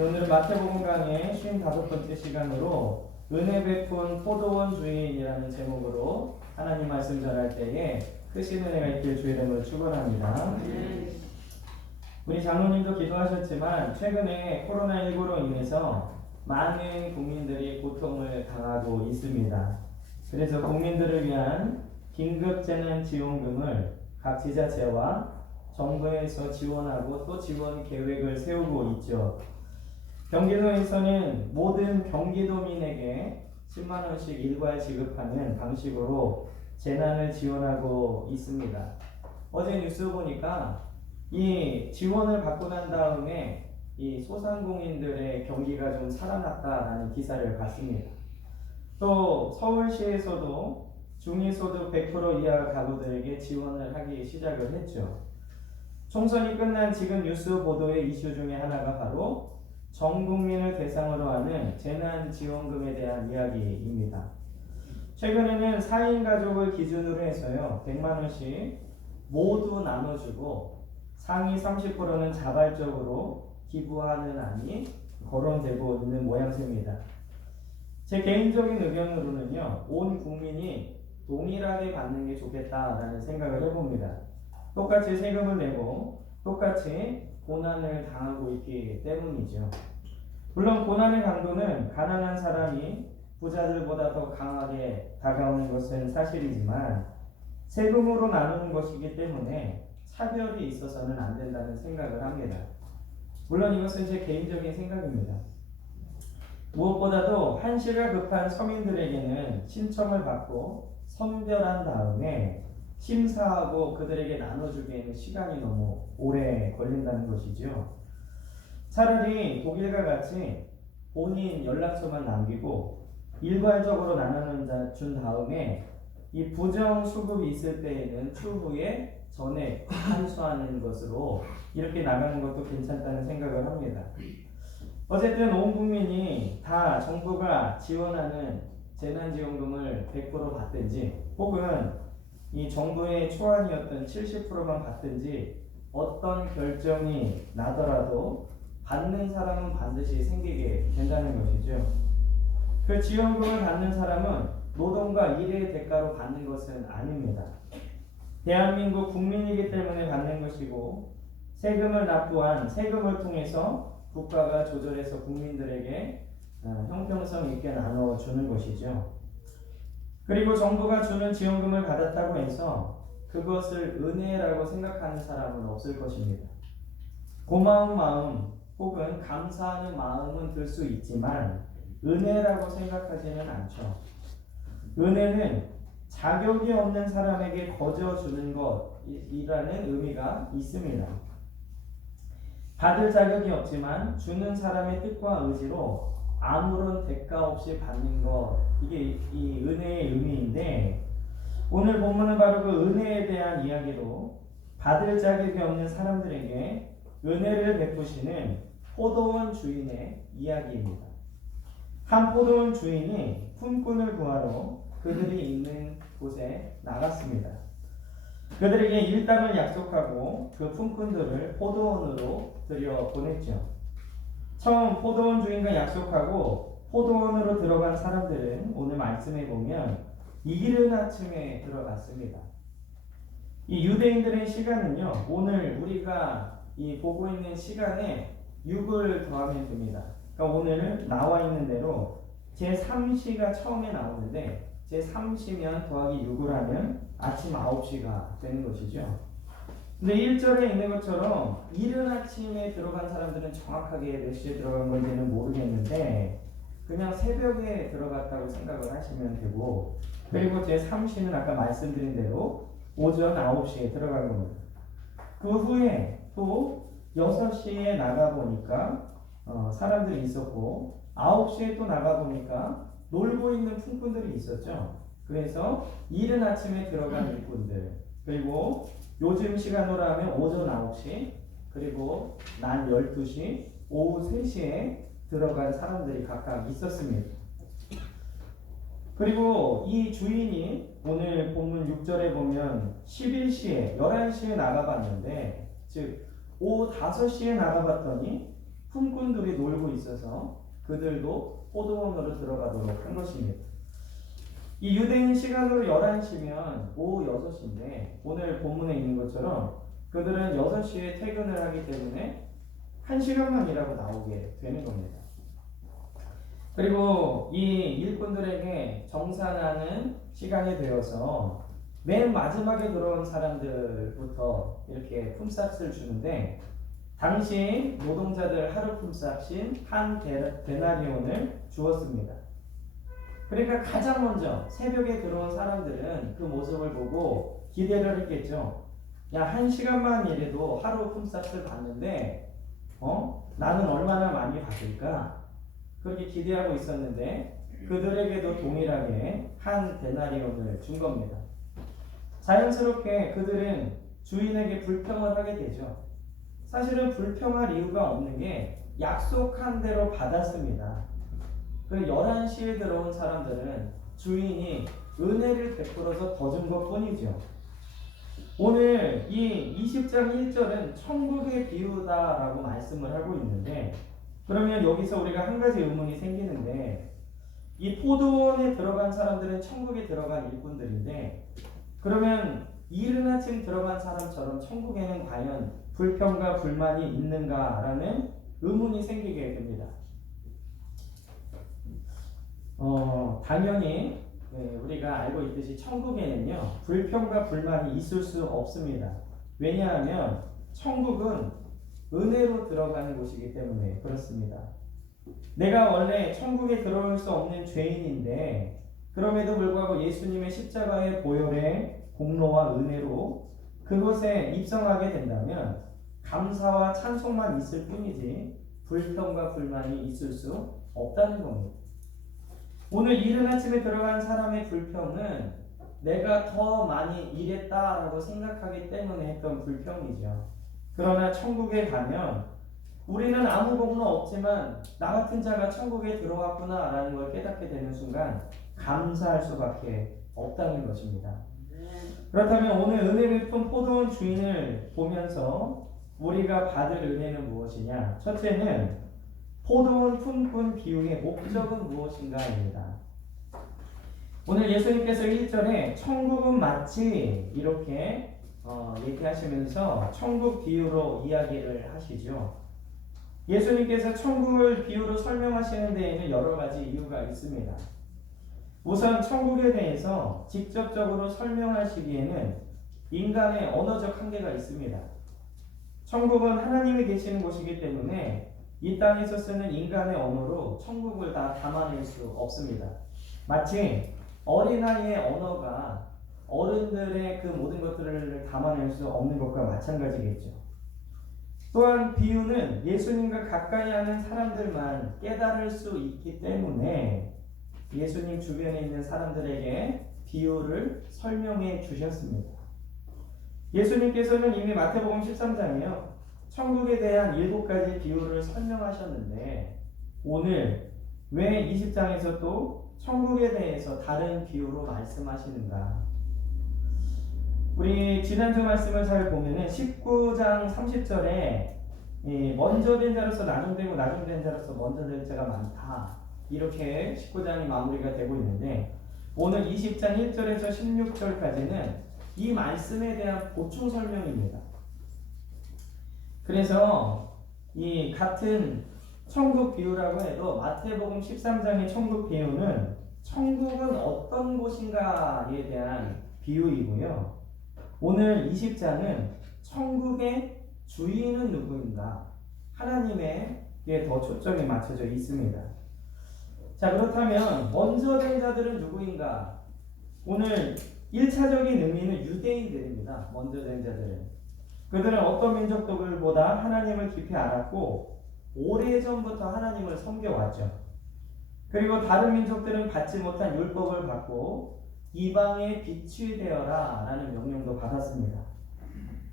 오늘은 마태복음 강의 55번째 시간으로 은혜 베푼 포도원 주인이라는 제목으로 하나님 말씀 전할 때에 크신 은혜가 있길 주의 이름으로 축원합니다. 우리 장로님도 기도하셨지만 최근에 코로나19로 인해서 많은 국민들이 고통을 당하고 있습니다. 그래서 국민들을 위한 긴급재난지원금을 각 지자체와 정부에서 지원하고 또 지원 계획을 세우고 있죠. 경기도에서는 모든 경기도민에게 10만원씩 일괄 지급하는 방식으로 재난을 지원하고 있습니다. 어제 뉴스 보니까 이 지원을 받고 난 다음에 이 소상공인들의 경기가 좀 살아났다라는 기사를 봤습니다. 또 서울시에서도 중위소득 100% 이하 가구들에게 지원을 하기 시작을 했죠. 총선이 끝난 지금 뉴스 보도의 이슈 중에 하나가 바로 전 국민을 대상으로 하는 재난지원금에 대한 이야기입니다. 최근에는 4인 가족을 기준으로 해서요 100만원씩 모두 나눠주고 상위 30%는 자발적으로 기부하는 안이 거론되고 있는 모양새입니다. 제 개인적인 의견으로는요 온 국민이 동일하게 받는 게 좋겠다라는 생각을 해봅니다. 똑같이 세금을 내고 똑같이 고난을 당하고 있기 때문이죠. 물론 고난의 강도는 가난한 사람이 부자들보다 더 강하게 다가오는 것은 사실이지만 세금으로 나누는 것이기 때문에 차별이 있어서는 안 된다는 생각을 합니다. 물론 이것은 제 개인적인 생각입니다. 무엇보다도 한시가 급한 서민들에게는 신청을 받고 선별한 다음에 심사하고 그들에게 나눠주기에는 시간이 너무 오래 걸린다는 것이죠. 차라리 독일과 같이 본인 연락처만 남기고 일괄적으로 나눠준 다음에 이 부정 수급이 있을 때에는 추후에 전액 환수하는 것으로 이렇게 나가는 것도 괜찮다는 생각을 합니다. 어쨌든 온 국민이 다 정부가 지원하는 재난지원금을 100% 받든지 혹은 이 정부의 초안이었던 70%만 받든지 어떤 결정이 나더라도 받는 사람은 반드시 생기게 된다는 것이죠. 그 지원금을 받는 사람은 노동과 일의 대가로 받는 것은 아닙니다. 대한민국 국민이기 때문에 받는 것이고 세금을 납부한 세금을 통해서 국가가 조절해서 국민들에게 형평성 있게 나눠주는 것이죠. 그리고 정부가 주는 지원금을 받았다고 해서 그것을 은혜라고 생각하는 사람은 없을 것입니다. 고마운 마음 혹은 감사하는 마음은 들 수 있지만 은혜라고 생각하지는 않죠. 은혜는 자격이 없는 사람에게 거저 주는 것이라는 의미가 있습니다. 받을 자격이 없지만 주는 사람의 뜻과 의지로 아무런 대가 없이 받는 것, 이게 이 은혜의 의미인데 오늘 본문은 바로 그 은혜에 대한 이야기로 받을 자격이 없는 사람들에게 은혜를 베푸시는 포도원 주인의 이야기입니다. 한 포도원 주인이 품꾼을 구하러 그들이 있는 곳에 나갔습니다. 그들에게 일당을 약속하고 그 품꾼들을 포도원으로 들여보냈죠. 처음 포도원 주인과 약속하고 포도원으로 들어간 사람들은 오늘 말씀에 보면 이른 아침에 들어갔습니다. 이 유대인들의 시간은요 오늘 우리가 이 보고 있는 시간에 6을 더하면 됩니다. 그러니까 오늘 나와 있는 대로 제3시가 처음에 나오는데 제3시면 더하기 6을 하면 아침 9시가 되는 것이죠. 근데 1절에 있는 것처럼 이른 아침에 들어간 사람들은 정확하게 몇 시에 들어간 건지는 모르겠는데 그냥 새벽에 들어갔다고 생각을 하시면 되고 그리고 제3시는 아까 말씀드린 대로 오전 9시에 들어간 겁니다. 그 후에 또 6시에 나가보니까 사람들이 있었고 9시에 또 나가보니까 놀고 있는 품꾼들이 있었죠. 그래서 이른 아침에 들어간 일꾼들 그리고 요즘 시간으로 하면 오전 9시 그리고 낮 12시 오후 3시에 들어간 사람들이 각각 있었습니다. 그리고 이 주인이 오늘 본문 6절에 보면 11시에 11시에 나가봤는데 즉 오후 5시에 나가봤더니 품꾼들이 놀고 있어서 그들도 포도원으로 들어가도록 한 것입니다. 이 유대인 시간으로 11시면 오후 6시인데 오늘 본문에 있는 것처럼 그들은 6시에 퇴근을 하기 때문에 1시간만 일하고 나오게 되는 겁니다. 그리고 이 일꾼들에게 정산하는 시간이 되어서 맨 마지막에 들어온 사람들부터 이렇게 품삯을 주는데 당시 노동자들 하루 품삯인 한 데나리온을 주었습니다. 그러니까 가장 먼저 새벽에 들어온 사람들은 그 모습을 보고 기대를 했겠죠. 야, 1시간만 일해도 하루 품삯을 받는데 나는 얼마나 많이 받을까? 그렇게 기대하고 있었는데 그들에게도 동일하게 한 데나리온을 준 겁니다. 자연스럽게 그들은 주인에게 불평을 하게 되죠. 사실은 불평할 이유가 없는 게 약속한 대로 받았습니다. 그 11시에 들어온 사람들은 주인이 은혜를 베풀어서 더 준 것 뿐이죠. 오늘 이 20장 1절은 천국의 비유다라고 말씀을 하고 있는데 그러면 여기서 우리가 한 가지 의문이 생기는데 이 포도원에 들어간 사람들은 천국에 들어간 일꾼들인데 그러면 이른 아침 들어간 사람처럼 천국에는 과연 불평과 불만이 있는가라는 의문이 생기게 됩니다. 당연히 우리가 알고 있듯이 천국에는요 불평과 불만이 있을 수 없습니다. 왜냐하면 천국은 은혜로 들어가는 곳이기 때문에 그렇습니다. 내가 원래 천국에 들어올 수 없는 죄인인데 그럼에도 불구하고 예수님의 십자가의 보혈의 공로와 은혜로 그곳에 입성하게 된다면 감사와 찬송만 있을 뿐이지 불평과 불만이 있을 수 없다는 겁니다. 오늘 이른 아침에 들어간 사람의 불평은 내가 더 많이 일했다라고 생각하기 때문에 했던 불평이죠. 그러나 천국에 가면 우리는 아무 공로 없지만 나 같은 자가 천국에 들어왔구나라는 걸 깨닫게 되는 순간 감사할 수밖에 없다는 것입니다. 그렇다면 오늘 은혜 베푼 포도원 주인을 보면서 우리가 받을 은혜는 무엇이냐? 첫째는 포도원 품꾼 비유의 목적은 무엇인가입니다. 오늘 예수님께서 1절에 천국은 마치 이렇게 얘기하시면서 천국 비유로 이야기를 하시죠. 예수님께서 천국을 비유로 설명하시는 데에는 여러 가지 이유가 있습니다. 우선 천국에 대해서 직접적으로 설명하시기에는 인간의 언어적 한계가 있습니다. 천국은 하나님이 계시는 곳이기 때문에 이 땅에서 쓰는 인간의 언어로 천국을 다 담아낼 수 없습니다. 마치 어린아이의 언어가 어른들의 그 모든 것들을 담아낼 수 없는 것과 마찬가지겠죠. 또한 비유는 예수님과 가까이 하는 사람들만 깨달을 수 있기 때문에 예수님 주변에 있는 사람들에게 비유를 설명해 주셨습니다. 예수님께서는 이미 마태복음 13장이요. 천국에 대한 7가지 비유를 설명하셨는데 오늘 왜 20장에서 또 천국에 대해서 다른 비유로 말씀하시는가? 우리 지난주 말씀을 잘 보면은 19장 30절에 먼저 된 자로서 나중되고 나중된 자로서 먼저 된 자가 많다. 이렇게 19장이 마무리가 되고 있는데 오늘 20장 1절에서 16절까지는 이 말씀에 대한 보충 설명입니다. 그래서 이 같은 천국 비유라고 해도 마태복음 13장의 천국 비유는 천국은 어떤 곳인가에 대한 비유이고요. 오늘 20장은 천국의 주인은 누구인가? 하나님에게 더 초점이 맞춰져 있습니다. 자, 그렇다면 먼저 된 자들은 누구인가? 오늘 1차적인 의미는 유대인들입니다. 먼저 된 자들은. 그들은 어떤 민족들보다 하나님을 깊이 알았고 오래전부터 하나님을 섬겨왔죠. 그리고 다른 민족들은 받지 못한 율법을 받고 이방의 빛이 되어라 라는 명령도 받았습니다.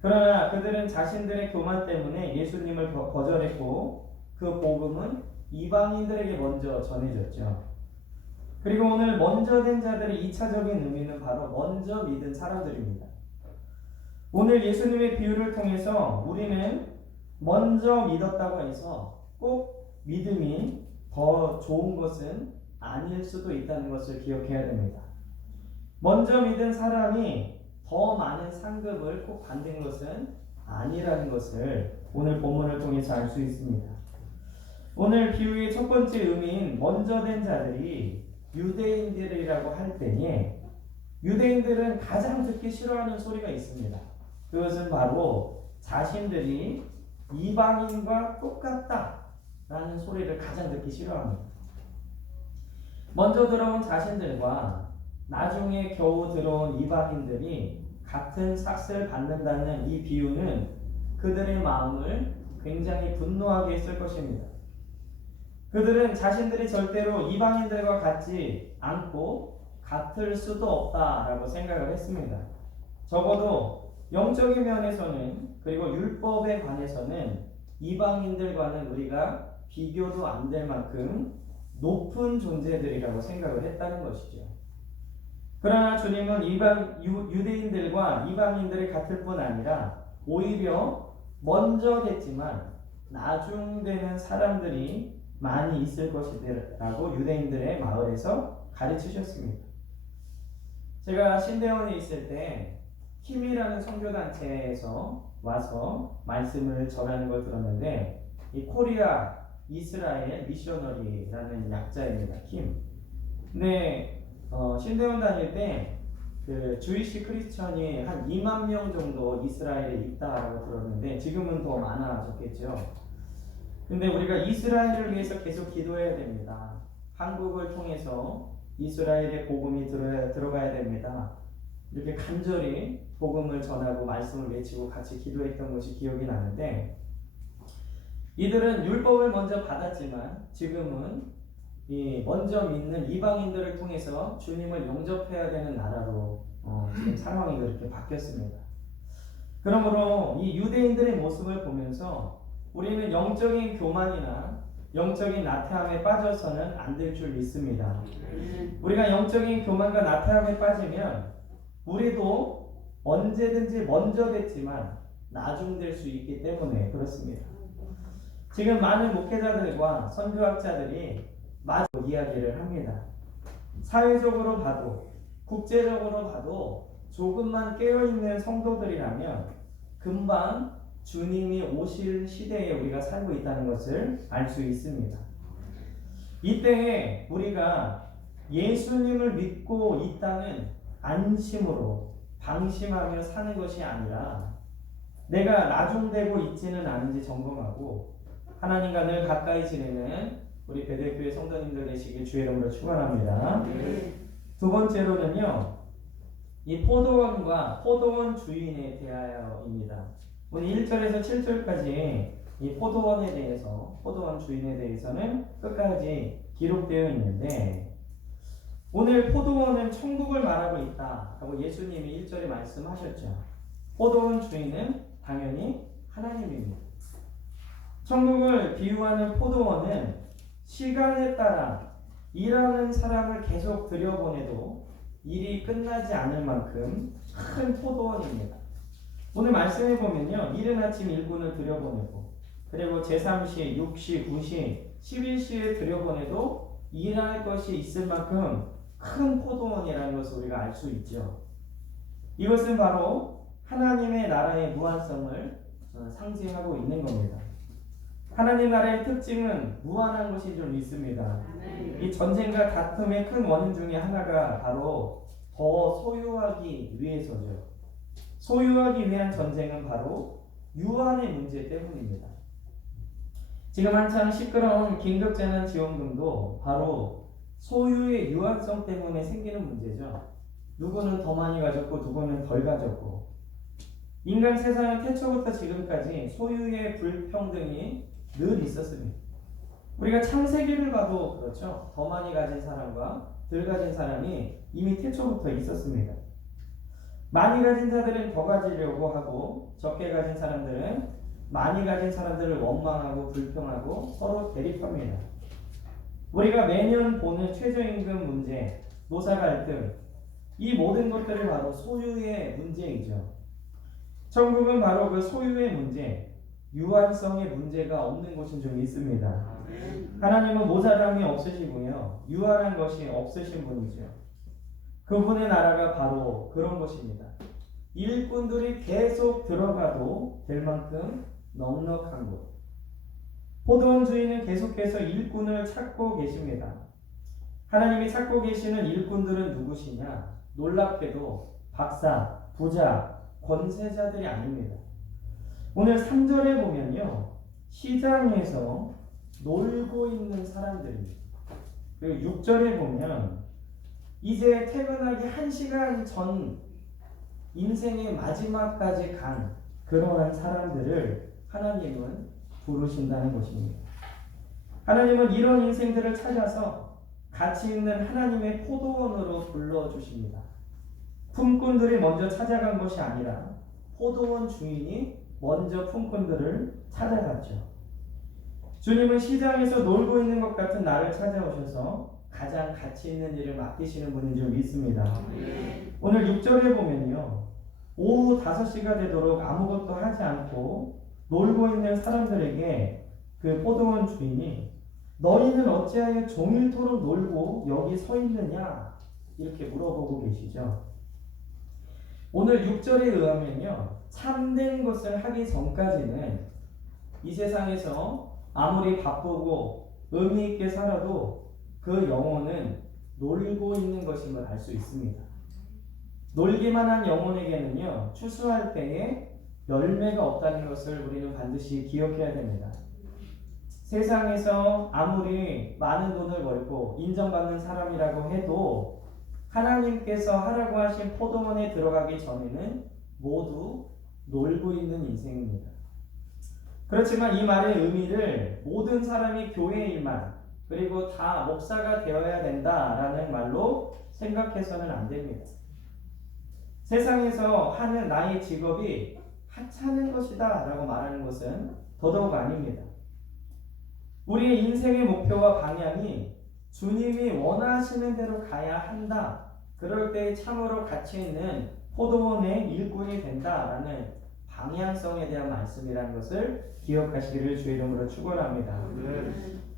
그러나 그들은 자신들의 교만 때문에 예수님을 거절했고 그 복음은 이방인들에게 먼저 전해졌죠. 그리고 오늘 먼저 된 자들의 2차적인 의미는 바로 먼저 믿은 사람들입니다. 오늘 예수님의 비유를 통해서 우리는 먼저 믿었다고 해서 꼭 믿음이 더 좋은 것은 아닐 수도 있다는 것을 기억해야 됩니다. 먼저 믿은 사람이 더 많은 상급을 꼭 받는 것은 아니라는 것을 오늘 본문을 통해서 알 수 있습니다. 오늘 비유의 첫 번째 의미인 먼저 된 자들이 유대인들이라고 할 때에 유대인들은 가장 듣기 싫어하는 소리가 있습니다. 그것은 바로 자신들이 이방인과 똑같다라는 소리를 가장 듣기 싫어합니다. 먼저 들어온 자신들과 나중에 겨우 들어온 이방인들이 같은 삭슬을 받는다는 이 비유는 그들의 마음을 굉장히 분노하게 했을 것입니다. 그들은 자신들이 절대로 이방인들과 같지 않고 같을 수도 없다라고 생각을 했습니다. 적어도 영적인 면에서는 그리고 율법에 관해서는 이방인들과는 우리가 비교도 안 될 만큼 높은 존재들이라고 생각을 했다는 것이죠. 그러나 주님은 유대인들과 이방인들이 같을 뿐 아니라 오히려 먼저 됐지만 나중 되는 사람들이 많이 있을 것이라고 유대인들의 마을에서 가르치셨습니다. 제가 신대원에 있을 때 킴이라는 선교단체에서 와서 말씀을 전하는 걸 들었는데 이 코리아 이스라엘 미셔너리라는 약자입니다. 킴. 근데 신대원 다닐 때 그 주이시 크리스천이 한 2만 명 정도 이스라엘에 있다라고 들었는데 지금은 더 많아졌겠죠. 근데 우리가 이스라엘을 위해서 계속 기도해야 됩니다. 한국을 통해서 이스라엘의 복음이 들어가야 됩니다. 이렇게 간절히 복음을 전하고 말씀을 외치고 같이 기도했던 것이 기억이 나는데 이들은 율법을 먼저 받았지만 지금은 먼저 믿는 이방인들을 통해서 주님을 영접해야 되는 나라로 지금 상황이 그렇게 바뀌었습니다. 그러므로 이 유대인들의 모습을 보면서 우리는 영적인 교만이나 영적인 나태함에 빠져서는 안 될 줄 믿습니다. 우리가 영적인 교만과 나태함에 빠지면 우리도 언제든지 먼저 됐지만 나중 될 수 있기 때문에 그렇습니다. 지금 많은 목회자들과 선교학자들이 마저 이야기를 합니다. 사회적으로 봐도 국제적으로 봐도 조금만 깨어있는 성도들이라면 금방 주님이 오실 시대에 우리가 살고 있다는 것을 알 수 있습니다. 이때에 우리가 예수님을 믿고 있다는 안심으로 방심하며 사는 것이 아니라 내가 나중되고 있지는 않은지 점검하고 하나님과 늘 가까이 지내는 우리 베델교회 성도님들 되시길 주의 이름으로 축원합니다. 두 번째로는요, 이 포도원과 포도원 주인에 대하여입니다. 오늘 1절에서 7절까지 이 포도원에 대해서, 포도원 주인에 대해서는 끝까지 기록되어 있는데 오늘 포도원은 천국을 말하고 있다 하고 예수님이 1절에 말씀하셨죠. 포도원 주인은 당연히 하나님입니다. 천국을 비유하는 포도원은 시간에 따라 일하는 사람을 계속 들여보내도 일이 끝나지 않을 만큼 큰 포도원입니다. 오늘 말씀해 보면요, 이른 아침 1군을 들여보내고 그리고 제3시, 6시, 9시, 11시에 들여보내도 일할 것이 있을 만큼 큰 포도원이라는 것을 우리가 알 수 있죠. 이것은 바로 하나님의 나라의 무한성을 상징하고 있는 겁니다. 하나님 나라의 특징은 무한한 것인 줄 믿습니다. 이 전쟁과 다툼의 큰 원인 중에 하나가 바로 더 소유하기 위해서죠. 소유하기 위한 전쟁은 바로 유한의 문제 때문입니다. 지금 한창 시끄러운 긴급재난지원금도 바로 소유의 유한성 때문에 생기는 문제죠. 누구는 더 많이 가졌고 누구는 덜 가졌고 인간 세상은 태초부터 지금까지 소유의 불평등이 늘 있었습니다. 우리가 창세기를 봐도 그렇죠. 더 많이 가진 사람과 덜 가진 사람이 이미 태초부터 있었습니다. 많이 가진 자들은 더 가지려고 하고 적게 가진 사람들은 많이 가진 사람들을 원망하고 불평하고 서로 대립합니다. 우리가 매년 보는 최저임금 문제, 노사 갈등, 이 모든 것들이 바로 소유의 문제이죠. 천국은 바로 그 소유의 문제, 유한성에 문제가 없는 곳은 좀 있습니다. 하나님은 모자람이 없으시고요. 유한한 것이 없으신 분이죠. 그분의 나라가 바로 그런 것입니다. 일꾼들이 계속 들어가도 될 만큼 넉넉한 곳. 포도원 주인은 계속해서 일꾼을 찾고 계십니다. 하나님이 찾고 계시는 일꾼들은 누구시냐? 놀랍게도 박사, 부자, 권세자들이 아닙니다. 오늘 3절에 보면요. 시장에서 놀고 있는 사람들입니다. 그리고 6절에 보면 이제 퇴근하기 1시간 전 인생의 마지막까지 간 그러한 사람들을 하나님은 부르신다는 것입니다. 하나님은 이런 인생들을 찾아서 가치 있는 하나님의 포도원으로 불러주십니다. 품꾼들이 먼저 찾아간 것이 아니라 포도원 주인이 먼저 품꾼들을 찾아갔죠. 주님은 시장에서 놀고 있는 것 같은 나를 찾아오셔서 가장 가치 있는 일을 맡기시는 분인 줄 믿습니다. 오늘 6절에 보면요. 오후 5시가 되도록 아무것도 하지 않고 놀고 있는 사람들에게 그 포도원 주인이 너희는 어찌하여 종일토록 놀고 여기 서 있느냐? 이렇게 물어보고 계시죠. 오늘 6절에 의하면요. 참된 것을 하기 전까지는 이 세상에서 아무리 바쁘고 의미 있게 살아도 그 영혼은 놀고 있는 것임을 알 수 있습니다. 놀기만 한 영혼에게는요. 추수할 때에 열매가 없다는 것을 우리는 반드시 기억해야 됩니다. 세상에서 아무리 많은 돈을 벌고 인정받는 사람이라고 해도 하나님께서 하라고 하신 포도원에 들어가기 전에는 모두 놀고 있는 인생입니다. 그렇지만 이 말의 의미를 모든 사람이 교회 일만 그리고 다 목사가 되어야 된다라는 말로 생각해서는 안 됩니다. 세상에서 하는 나의 직업이 하찮은 것이다 라고 말하는 것은 더더욱 아닙니다. 우리의 인생의 목표와 방향이 주님이 원하시는 대로 가야 한다. 그럴 때 참으로 가치 있는 포도원의 일꾼이 된다라는 방향성에 대한 말씀이라는 것을 기억하시기를 주의 이름으로 축원합니다.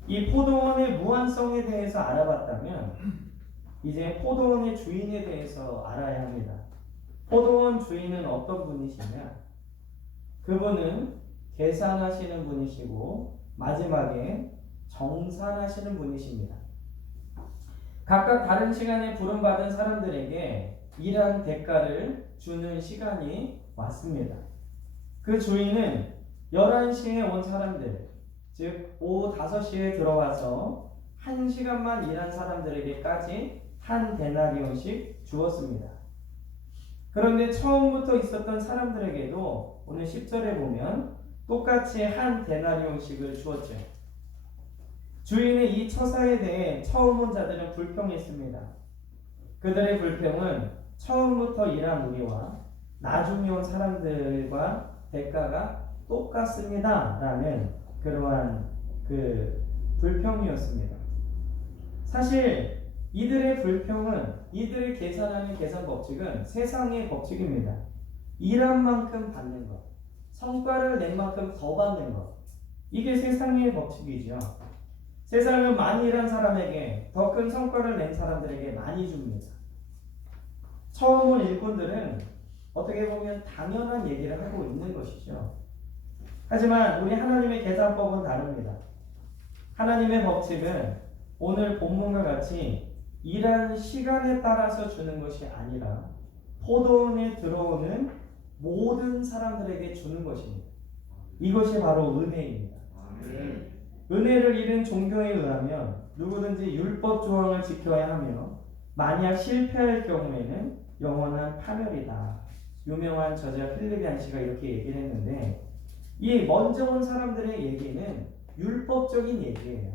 이 포도원의 무한성에 대해서 알아봤다면 이제 포도원의 주인에 대해서 알아야 합니다. 포도원 주인은 어떤 분이시냐? 그분은 계산하시는 분이시고 마지막에 정산하시는 분이십니다. 각각 다른 시간에 부름받은 사람들에게 일한 대가를 주는 시간이 왔습니다. 그 주인은 11시에 온 사람들, 즉 오후 5시에 들어와서 1시간만 일한 사람들에게까지 한 데나리온씩 주었습니다. 그런데 처음부터 있었던 사람들에게도 오늘 10절에 보면 똑같이 한 데나리온씩을 주었죠. 주인의 이 처사에 대해 처음 온 자들은 불평했습니다. 그들의 불평은 처음부터 일한 우리와 나중에 온 사람들과 대가가 똑같습니다 라는 그러한 그 불평이었습니다. 사실 이들의 불평은 이들이 계산하는 계산 법칙은 세상의 법칙입니다. 일한 만큼 받는 것, 성과를 낸 만큼 더 받는 것, 이게 세상의 법칙이죠. 세상은 많이 일한 사람에게 더 큰 성과를 낸 사람들에게 많이 줍니다. 처음 온 일꾼들은 어떻게 보면 당연한 얘기를 하고 있는 것이죠. 하지만 우리 하나님의 계산법은 다릅니다. 하나님의 법칙은 오늘 본문과 같이 일한 시간에 따라서 주는 것이 아니라 포도원에 들어오는 모든 사람들에게 주는 것입니다. 이것이 바로 은혜입니다. 은혜를 잃은 종교에 의하면 누구든지 율법 조항을 지켜야 하며 만약 실패할 경우에는 영원한 파멸이다. 유명한 저자 필립 얀시가 이렇게 얘기를 했는데 이 먼저 온 사람들의 얘기는 율법적인 얘기예요.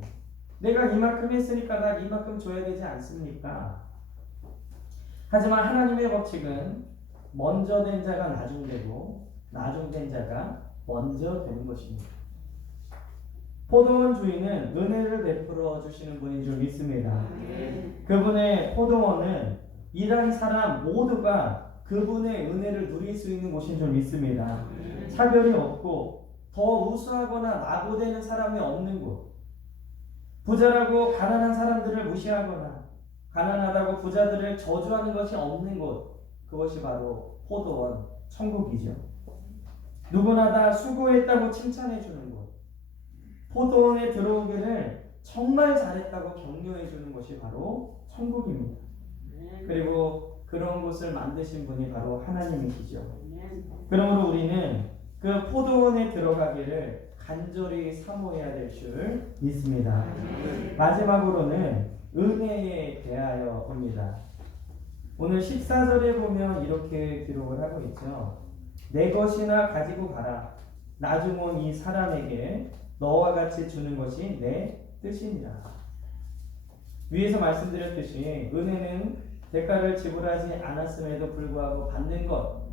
내가 이만큼 했으니까 나 이만큼 줘야 되지 않습니까? 하지만 하나님의 법칙은 먼저 된 자가 나중되고 나중된 자가 먼저 되는 것입니다. 포도원 주인은 은혜를 베풀어 주시는 분인 줄 믿습니다. 그분의 포도원은 일한 사람 모두가 그분의 은혜를 누릴 수 있는 곳인 줄 믿습니다. 차별이 없고 더 우수하거나 나고되는 사람이 없는 곳, 부자라고 가난한 사람들을 무시하거나 가난하다고 부자들을 저주하는 것이 없는 곳, 그것이 바로 포도원 천국이죠. 누구나 다 수고했다고 칭찬해 주는 곳, 포도원에 들어오기를 정말 잘했다고 격려해 주는 것이 바로 천국입니다. 그리고 그런 곳을 만드신 분이 바로 하나님이시죠. 그러므로 우리는 그 포도원에 들어가기를 간절히 사모해야 될 줄 믿습니다. 마지막으로는 은혜에 대하여 봅니다. 오늘 14절에 보면 이렇게 기록을 하고 있죠. 내 것이나 가지고 가라. 나중 온 이 사람에게 너와 같이 주는 것이 내 뜻이니라. 위에서 말씀드렸듯이 은혜는 대가를 지불하지 않았음에도 불구하고 받는 것,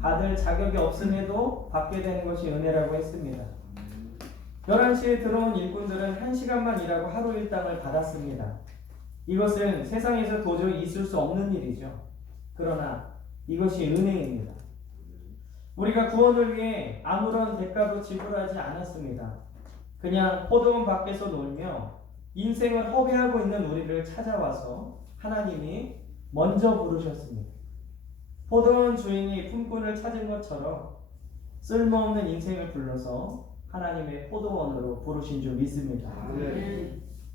받을 자격이 없음에도 받게 되는 것이 은혜라고 했습니다. 11시에 들어온 일꾼들은 1시간만 일하고 하루 일당을 받았습니다. 이것은 세상에서 도저히 있을 수 없는 일이죠. 그러나 이것이 은혜입니다. 우리가 구원을 위해 아무런 대가도 지불하지 않았습니다. 그냥 포도원 밖에서 놀며 인생을 허비하고 있는 우리를 찾아와서 하나님이 먼저 부르셨습니다. 포도원 주인이 품꾼을 찾은 것처럼 쓸모없는 인생을 불러서 하나님의 포도원으로 부르신 줄 믿습니다.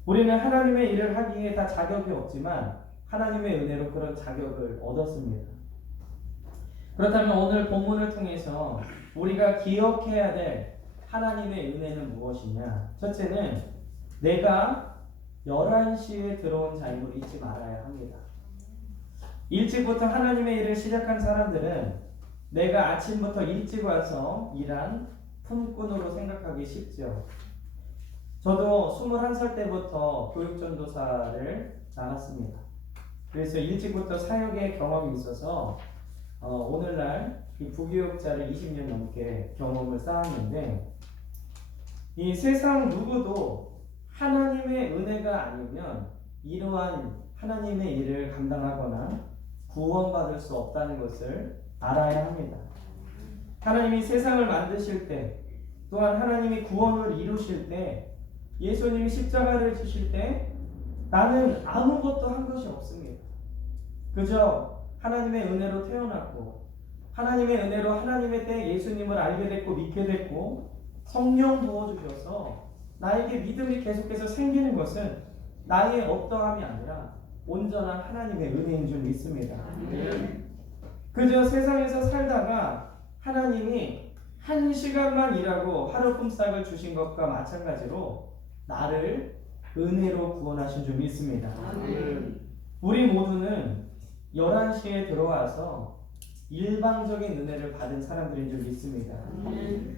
우리는 하나님의 일을 하기에 다 자격이 없지만 하나님의 은혜로 그런 자격을 얻었습니다. 그렇다면 오늘 본문을 통해서 우리가 기억해야 될 하나님의 은혜는 무엇이냐? 첫째는 내가 11시에 들어온 자임을 잊지 말아야 합니다. 일찍부터 하나님의 일을 시작한 사람들은 내가 아침부터 일찍 와서 일한 품꾼으로 생각하기 쉽죠. 저도 21살 때부터 교육전도사를 나갔습니다. 그래서 일찍부터 사역의 경험이 있어서 오늘날 이 부교육자를 20년 넘게 경험을 쌓았는데, 이 세상 누구도 하나님의 은혜가 아니면 이러한 하나님의 일을 감당하거나 구원받을 수 없다는 것을 알아야 합니다. 하나님이 세상을 만드실 때, 또한 하나님이 구원을 이루실 때, 예수님이 십자가를 지실 때 나는 아무것도 한 것이 없습니다. 그저 하나님의 은혜로 태어났고 하나님의 은혜로 하나님의 때 예수님을 알게 됐고 믿게 됐고 성령 부어주셔서 나에게 믿음이 계속해서 생기는 것은 나의 어떠함이 아니라 온전한 하나님의 은혜인 줄 믿습니다. 그저 세상에서 살다가 하나님이 1시간만 일하고 하루 품삯을 주신 것과 마찬가지로 나를 은혜로 구원하신 줄 믿습니다. 우리 모두는 11시에 들어와서 일방적인 은혜를 받은 사람들인 줄 믿습니다.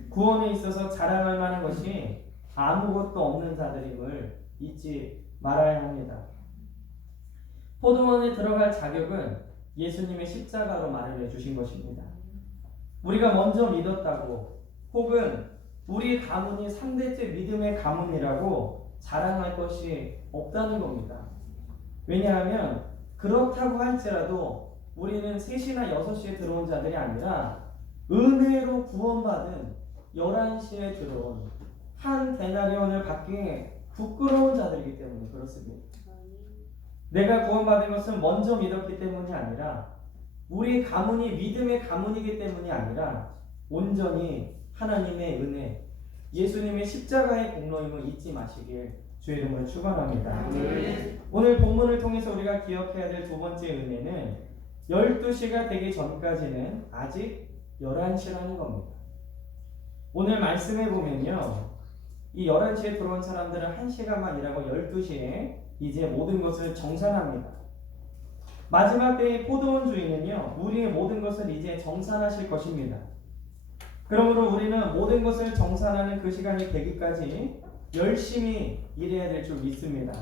구원에 있어서 자랑할 만한 것이 아무것도 없는 자들임을 잊지 말아야 합니다. 포도원에 들어갈 자격은 예수님의 십자가로 마련해 주신 것입니다. 우리가 먼저 믿었다고 혹은 우리 가문이 3대째 믿음의 가문이라고 자랑할 것이 없다는 겁니다. 왜냐하면 그렇다고 할지라도 우리는 3시나 6시에 들어온 자들이 아니라 은혜로 구원받은 11시에 들어온 한 데나리온을 받기에 부끄러운 자들이기 때문에 그렇습니다. 내가 구원받은 것은 먼저 믿었기 때문이 아니라 우리 가문이 믿음의 가문이기 때문이 아니라 온전히 하나님의 은혜, 예수님의 십자가의 공로임을 잊지 마시길 주의 이름으로 축원합니다. 오늘 본문을 통해서 우리가 기억해야 될 두 번째 은혜는 12시가 되기 전까지는 아직 11시라는 겁니다. 오늘 말씀해 보면요, 이 11시에 들어온 사람들은 1시간만 일하고 12시에 이제 모든 것을 정산합니다. 마지막 때의 포도원 주인은요, 우리의 모든 것을 이제 정산하실 것입니다. 그러므로 우리는 모든 것을 정산하는 그 시간이 되기까지 열심히 일해야 될 줄 믿습니다.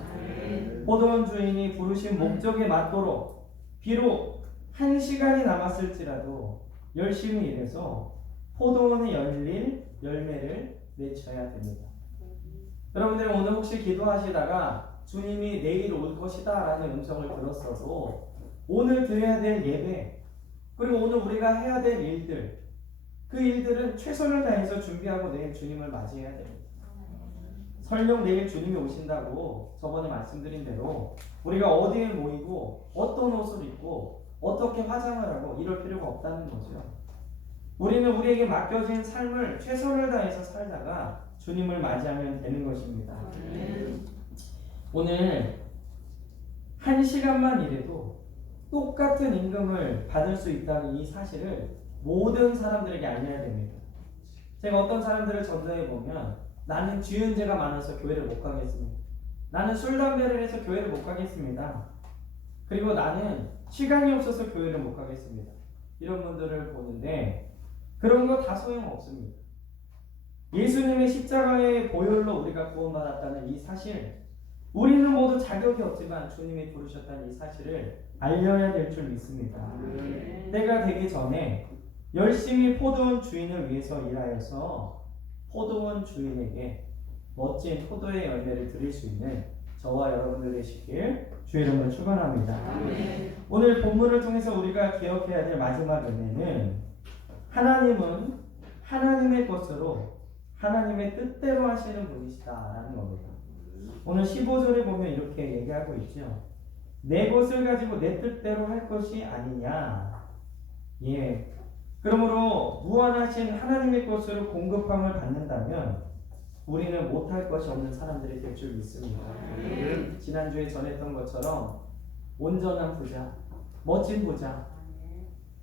포도원 주인이 부르신 목적에 맞도록 비록 1시간이 남았을지라도 열심히 일해서 포도원에 열릴 열매를 맺혀야 됩니다. 여러분들 오늘 혹시 기도하시다가 주님이 내일 올 것이다 라는 음성을 들었어도 오늘 드려야 될 예배, 그리고 오늘 우리가 해야 될 일들, 그 일들은 최선을 다해서 준비하고 내일 주님을 맞이해야 됩니다. 설령 내일 주님이 오신다고 저번에 말씀드린 대로 우리가 어디에 모이고 어떤 옷을 입고 어떻게 화장을 하고 이럴 필요가 없다는 거죠. 우리는 우리에게 맡겨진 삶을 최선을 다해서 살다가 주님을 맞이하면 되는 것입니다. 오늘 1시간만 일해도 똑같은 임금을 받을 수 있다는 이 사실을 모든 사람들에게 알려야 됩니다. 제가 어떤 사람들을 전도해 보면 나는 지은 죄가 많아서 교회를 못 가겠습니다. 나는 술, 담배를 해서 교회를 못 가겠습니다. 그리고 나는 시간이 없어서 교회를 못 가겠습니다. 이런 분들을 보는데 그런 거 다 소용없습니다. 예수님의 십자가의 보혈로 우리가 구원받았다는 이 사실, 우리는 모두 자격이 없지만 주님이 부르셨다는 이 사실을 알려야 될 줄 믿습니다. 때가 되기 전에 열심히 포도원 주인을 위해서 일하여서 포도원 주인에게 멋진 포도의 열매를 드릴 수 있는 저와 여러분들 되시길 주의 이름으로 축원합니다. 오늘 본문을 통해서 우리가 기억해야 될 마지막 은혜는 하나님은 하나님의 것으로 하나님의 뜻대로 하시는 분이시다라는 겁니다. 오늘 15절에 보면 이렇게 얘기하고 있죠. 내 것을 가지고 내 뜻대로 할 것이 아니냐. 예. 그러므로 무한하신 하나님의 것으로 공급함을 받는다면 우리는 못할 것이 없는 사람들이 될 줄 믿습니다. 지난주에 전했던 것처럼 온전한 부자, 멋진 부자,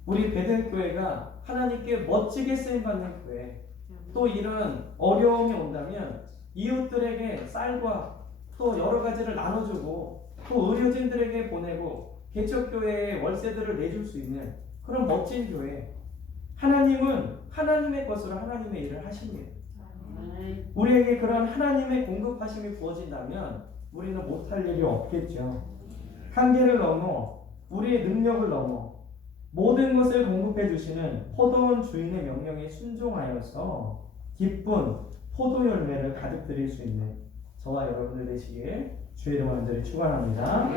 우리 베들교회가 하나님께 멋지게 쓰임받는 교회, 또 이런 어려움이 온다면 이웃들에게 쌀과 또 여러 가지를 나눠주고 또 의료진들에게 보내고 개척교회에 월세들을 내줄 수 있는 그런 멋진 교회, 하나님은 하나님의 것으로 하나님의 일을 하십니다. 우리에게 그런 하나님의 공급하심이 부어진다면 우리는 못할 일이 없겠죠. 한계를 넘어 우리의 능력을 넘어 모든 것을 공급해 주시는 포도원 주인의 명령에 순종하여서 기쁜 포도 열매를 가득 드릴 수 있는 저와 여러분들 되시길 주의 이름으로 축원합니다.